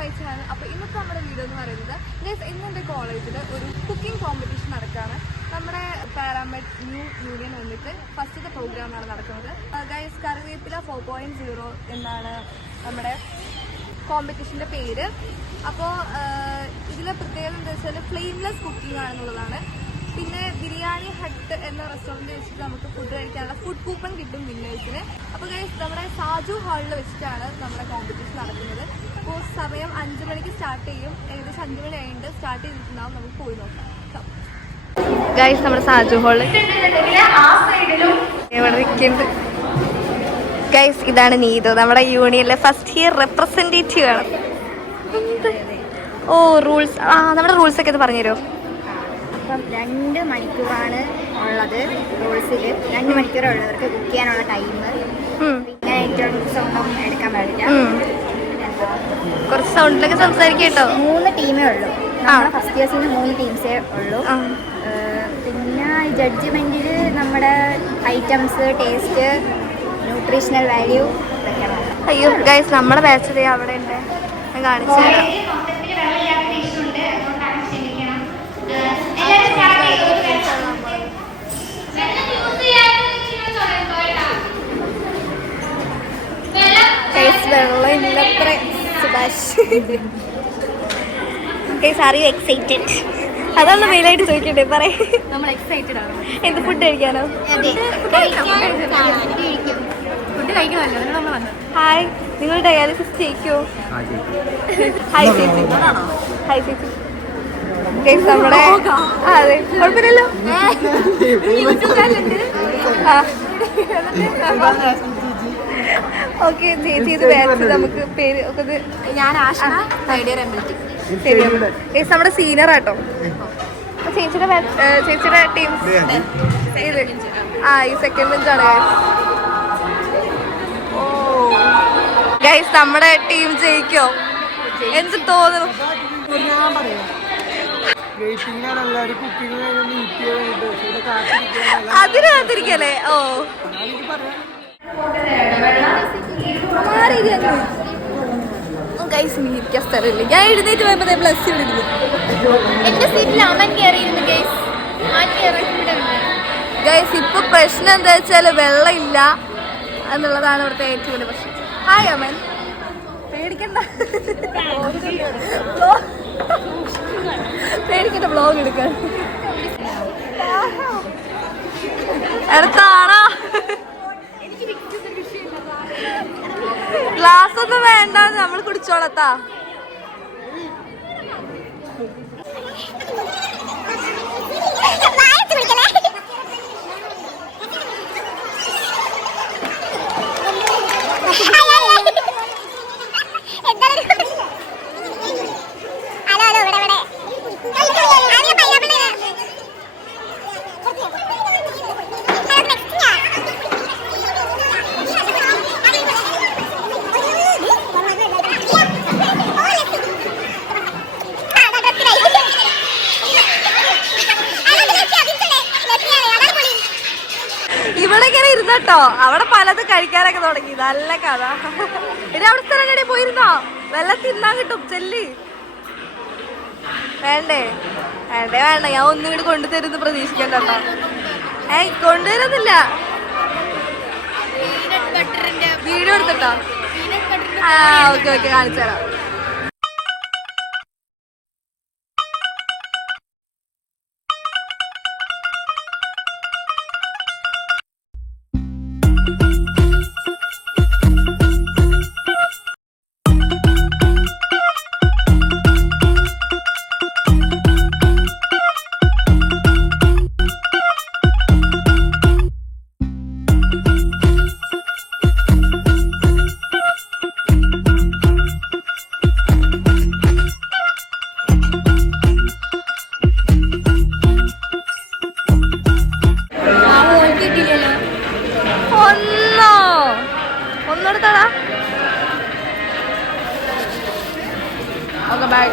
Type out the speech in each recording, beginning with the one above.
My channel. അപ്പോൾ ഇന്നത്തെ നമ്മുടെ വീഡിയോ എന്ന് പറയുന്നത് ഗൈസ്, ഇന്ന് എൻ്റെ കോളേജിൽ ഒരു കുക്കിംഗ് കോമ്പറ്റീഷൻ നടക്കുകയാണ്. നമ്മുടെ പാരാമെഡ് ന്യൂ യൂണിയൻ വന്നിട്ട് ഫസ്റ്റത്തെ പ്രോഗ്രാമാണ് നടക്കുന്നത്. ഗൈസ്, കറിവേപ്പില 4.0 എന്നാണ് നമ്മുടെ കോമ്പറ്റീഷൻ്റെ പേര്. അപ്പോൾ ഇതിലെ പ്രത്യേകത എന്താ വെച്ചാൽ ഫ്ലെയിംലെസ് കുക്കിംഗ് ആണെന്നുള്ളതാണ്. പിന്നെ ബിരിയാണി ഹട്ട് എന്ന റെസ്റ്റോറൻറ്റ് വെച്ചിട്ട് നമുക്ക് ഫുഡ് കഴിക്കാനുള്ള ഫുഡ് കൂപ്പൺ കിട്ടും വിന്നേഴ്സിന്. അപ്പോൾ ഗൈസ്, നമ്മുടെ സാജു ഹാളിൽ വെച്ചിട്ടാണ് നമ്മുടെ കോമ്പറ്റീഷൻ നടക്കുന്നത്. അപ്പോൾ സമയം 5 മണിക്ക് സ്റ്റാർട്ട് ചെയ്യും. ഏകദേശം 5 മണി കഴിഞ്ഞിട്ട് സ്റ്റാർട്ട് ചെയ്തിട്ടുണ്ടാവും. നമുക്ക് പോയി നോക്കാം. ഗൈസ്, നമ്മുടെ സാജു ഹാളിൽ ഗൈസ്, ഇതാണ് നീതു, നമ്മുടെ യൂണിയനിലെ ഫസ്റ്റ് ഇയർ റെപ്രസെൻറ്റേറ്റീവ് ആണ്. ഓ, റൂൾസ് നമ്മുടെ റൂൾസ് ഒക്കെ ഇത് പറഞ്ഞുതരുമോ? അപ്പം 2 മണിക്കൂറാണ് ഉള്ളത് റൂൾസിൽ. 2 മണിക്കൂറാണ് ഉള്ളവർക്ക് കുക്ക് ചെയ്യാനുള്ള ടൈം. പിന്നെ ഇലക്ട്രോണിക്സ് ഒന്നും എടുക്കാൻ പാടില്ല. കുറച്ച് സൗണ്ടിലൊക്കെ സംസാരിക്കും കേട്ടോ. 3 ടീമേ ഉള്ളൂ. നമ്മുടെ ഫസ്റ്റ് ഇയേഴ്സിന് 3 ടീംസേ ഉള്ളൂ. പിന്നെ ജഡ്ജ്മെൻറ്റിൽ നമ്മുടെ ഐറ്റംസ്, ടേസ്റ്റ്, ന്യൂട്രീഷണൽ വാല്യൂ ഇതൊക്കെയാണ്. അയ്യോ ഗൈസ്, നമ്മുടെ ബാച്ചിൽ അവിടെ ഉണ്ട്, ഞാൻ കാണിച്ചു തരാം. വെള്ളമില്ലത്ര സുഭാഷ്. Are you excited? അതാണ് മെയിനായിട്ട് ചോദിക്കട്ടെ, പറയേ. നമ്മൾ എക്സൈറ്റഡ് ആണ്. എന്ത് ഫുഡ് കഴിക്കാനോ? ഹായ്, നിങ്ങൾ ഡയാലിസിസ് ചെയ്യിക്കോ? ഹായ് ചേച്ചി. ഹായ് ചേച്ചി. നമ്മുടെ അതെ, കുഴപ്പമില്ലല്ലോ. ഓക്കെ ചേച്ചി, ഇത് ബാച്ച് നമുക്ക് പേര് ഒക്കെ. ഞാൻ ആഷ്ന, ശരി. നമ്മുടെ സീനിയർ ആട്ടോ. ചേച്ചിയുടെ ടീം ഈ സെക്കൻഡ് ബെഞ്ചാണ് ഗൈസ്. നമ്മുടെ ടീം ജയിക്കോ? എന്ത് തോന്നുന്നു? അതിന് കാത്തിരിക്കല്ലേ? ഓ, ഗൈസ്, ഇരിക്കാൻ സ്ഥലമില്ല. ഞാൻ എഴുന്നേറ്റ് പോയപ്പോ പ്ലസ് വിടുന്നു. എന്റെ സീറ്റിൽ അമൻ കയറിയിരുന്നു ഗൈസ്. ഇപ്പൊ പ്രശ്നം എന്താ വെച്ചാല് വെള്ളമില്ല എന്നുള്ളതാണ് ഇവിടുത്തെ ഏറ്റവും വലിയ പ്രശ്നം. ഹായ് അമൻ, പേടിക്കണ്ട, പേടിക്കണ്ട, വ്ലോഗ് എടുക്കാൻ എടുത്താണോ? ഗ്ലാസ് ഒന്നും വേണ്ട, നമ്മൾ കുടിച്ചോളത്താ. ഇവിടെ ഇങ്ങനെ ഇരുന്നട്ടോ, അവിടെ പലതും കഴിക്കാനൊക്കെ തുടങ്ങി. നല്ല കഥ. ഇത് അവിടെ സ്ഥലം കടി പോയിരുന്നോ? വെള്ളം തിന്നാൻ കിട്ടും, ചെല്ലി. വേണ്ടേ? വേണ്ടേ വേണ്ട, ഞാൻ ഒന്നും ഇങ്ങോട്ട് കൊണ്ടുതരുന്ന് പ്രതീക്ഷിക്കണ്ട കേട്ടോ. കൊണ്ടുവരുന്നില്ല. വീഡിയോ എടുത്തിട്ടോ? ഓക്കെ ഓക്കെ, കാണിച്ചു തരാം. ഒന്നെടുത്താടാ. Okay, bye.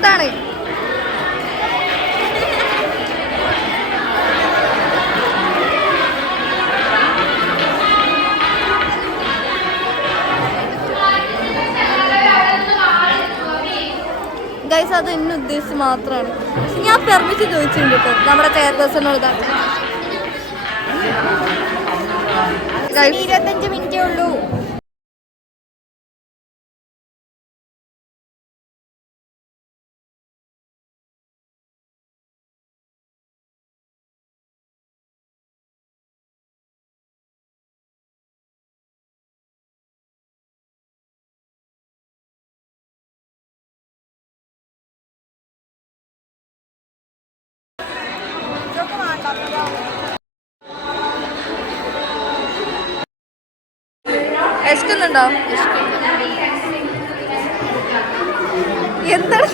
പുറത്താണ്. ഗൈസ് അത് എന്നെ ഉദ്ദേശിച്ച് മാത്രമാണ്. പക്ഷെ ഞാൻ പെർമിഷൻ ചോദിച്ചിട്ടുണ്ട് കേട്ടോ നമ്മുടെ ചെയർപേഴ്സണോട്. 25 മിനിറ്റേ ഉള്ളൂ. ഇഷ്ടമുണ്ടോ? എന്താണ്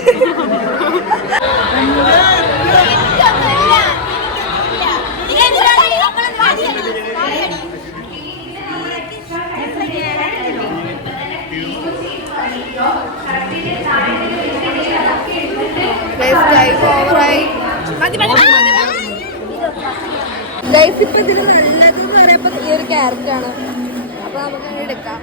ഗൈസ് ഇപ്പൊ ഇതിന് നല്ലതെന്ന് പറയുമ്പോ ഈ ഒരു ക്യാരക്ടറാണ്. അപ്പൊ നമുക്ക് എടുക്കാം.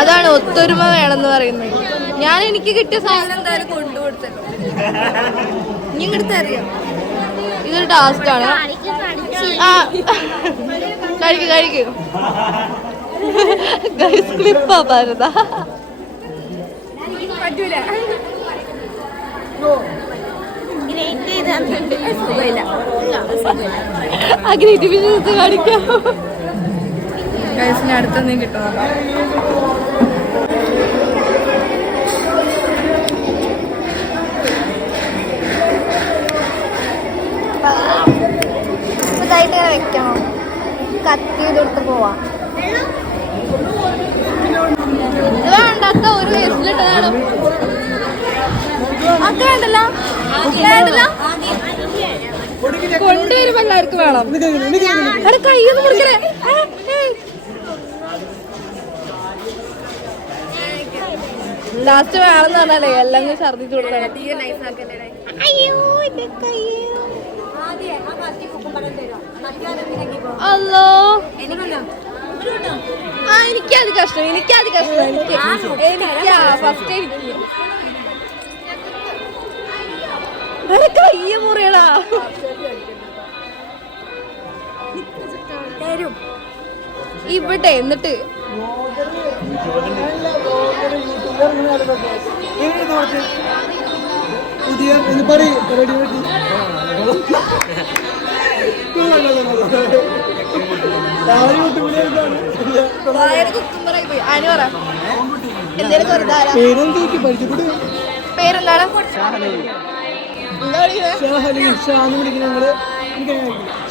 അതാണ് ഒത്തൊരുമ വേണമെന്ന് പറയുന്നത്. ഞാൻ എനിക്ക് കിട്ടിയ സാധനം എന്തായാലും കൊണ്ടുകൊടുത്തല്ലോ. ഇനി ഇങ്ങടുത്ത് അറിയാം. ഇതൊരു ടാസ്കാണ്. കഴിക്കൂ ക്ലിപ്പാ പാരതാ പറ്റൂല. ആ ഗ്രേറ്റ് കാണിക്കാം. ഗൈസിന് അടുത്തൊന്നും കിട്ടുമോ? ഇതായിട്ട് ഇങ്ങനെ വെക്കണം. കത്തി തൊട്ട് പോവാം. ഇത് വേണ്ടാത്ത ഒരു കേസിലിട്ടതാണ്. അത് വേണ്ടല്ല കൊണ്ടുവരുമ്പോ എല്ലാവർക്കും വേണം. അവിടെ കയ്യൊന്നും മുറിക്കണേ. ലാസ്റ്റ് വേണമെന്ന് പറഞ്ഞാലേ എല്ലാം ഛർദിച്ചു കൊടുക്കണം. അല്ലോ ആ എനിക്കത് കഷ്ടം. എനിക്ക് ഫസ്റ്റ് കയ്യ മുറിയടാ. ഇവിടെ എന്നിട്ട് പേരെന്താണ്?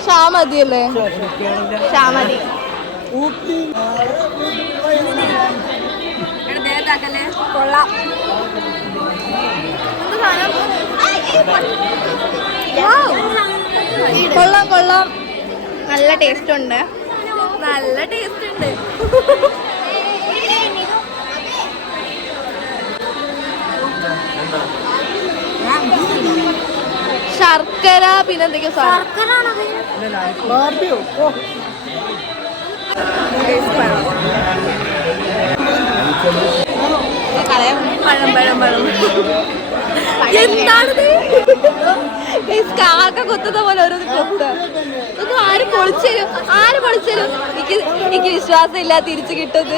ഷാമതി അല്ലേ? ഷാമതി. കൊള്ളാം. കൊള്ളാം കൊള്ളാം. നല്ല ടേസ്റ്റ് ഉണ്ട്. ശർക്കര പിന്നെന്തൊക്കെയോ എന്താണത്? കാക്ക കൊത്തുന്ന പോലെ ഓരോന്ന് കൊത്ത. ഇതൊന്നും ആരും പൊളിച്ചരും. എനിക്ക് വിശ്വാസം ഇല്ല തിരിച്ചു കിട്ടുന്നത്.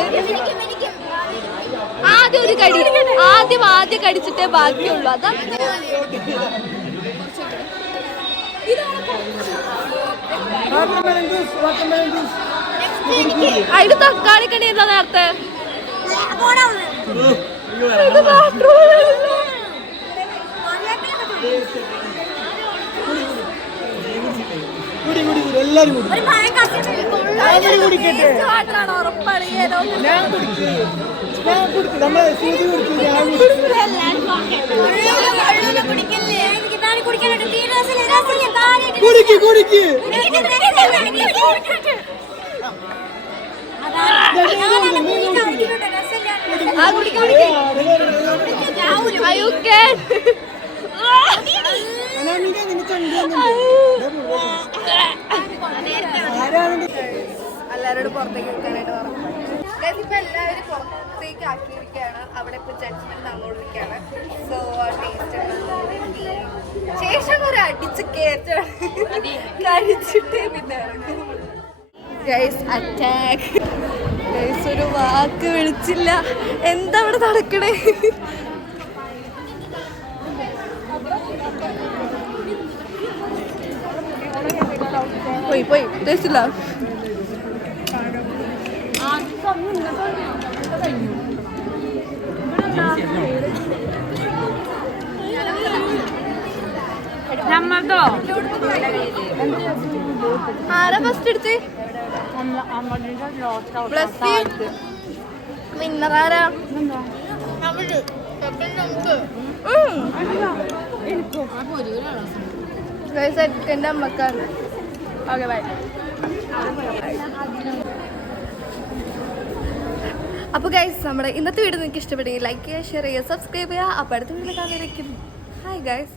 ആദ്യം കടിച്ചിട്ടേ ബാക്കിയുള്ളൂ. അതാ അതിന് തക്കാളി കണി എന്താ നേരത്തെ? എല്ലാരും കുടിക്കട്ടെ. ഞാൻ കുടിക്കും. നമ്മളെ സൂചി കുടിക്കും. ഞാൻ കുടിക്കും. കുടിക്ക്. എല്ലാവരോടും പുറത്തേക്ക് വെക്കാനായിട്ട് പറഞ്ഞു. ഇപ്പൊ എല്ലാവരും പുറത്തേക്ക് ആക്കിയിരിക്കുകയാണ്. അവിടെ ഇപ്പൊ ജഡ്ജ്മെന്റ് നടന്നുകൊണ്ടിരിക്കുകയാണ്. സോ ടേസ്റ്റ് ശേഷം ഒരു അടിച്ച് കയറ്റാണ് കഴിച്ചിട്ടേ പിന്നെ ഗൈസ് അറ്റാക്ക്. ഗൈസ് ഒരു വാക്ക് വിളിച്ചില്ല. എന്താ അവിടെ നടക്കണേ? പോയി ടേസ്റ്റ് ഇല്ല. ആരാ ഫസ്റ്റ് എടുത്ത്? വിന്നറാരാ? എന്റെ അമ്മക്കാണ്. Okay bye. അപ്പോൾ ഗൈസ് നമ്മുടെ ഇന്നത്തെ വീഡിയോ നിങ്ങൾക്ക് ഇഷ്ടപ്പെട്ടെങ്കിൽ ലൈക്ക് ചെയ്യുക, ഷെയർ ചെയ്യുക, സബ്സ്ക്രൈബ് ചെയ്യുക. അപ്പോൾ അടുത്ത വീഡിയോ കാണാനായിരിക്കും. Hi guys.